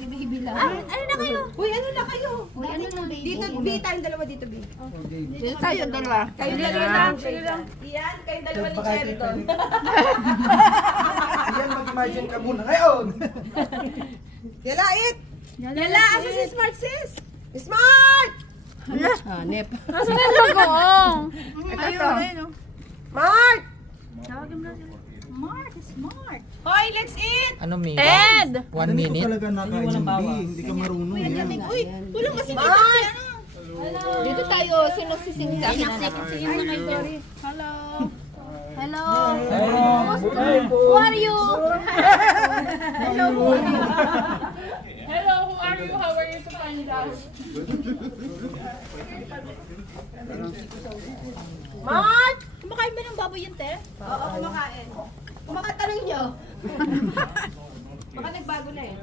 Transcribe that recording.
Si baby lang. Ano na kayo? Uy, ano na kayo? Uy, ano na baby? Dito, B, tayong dalawa dito, B. Dito tayo dalawa. Kayong dalawa lang. Iyan, kayong dalawa ni Sheridan. Yan, mag-imagine ka muna ngayon. Yala, it! Yala, asa si Smart, sis? Smart! Hanep. Nasaan yung bagoong? Ayun. Smart! Smart, smart. Hoy, let's eat! Ano minute? Ted! 1 minute? Talaga nakain yung B, hindi ka marunong yan. Uy, tulong kasi Smart! Dito tayo. Sinusisin sa akin. Sige na kayo, sorry. Hello. Hello. Who are you? Hello, who are you? Hello, who are you? How are you to find out? Smart! Kumakain ba ng baboy yun, Te? Oo, kumakain. Kumakatanong nyo. Baka nagbago na eh.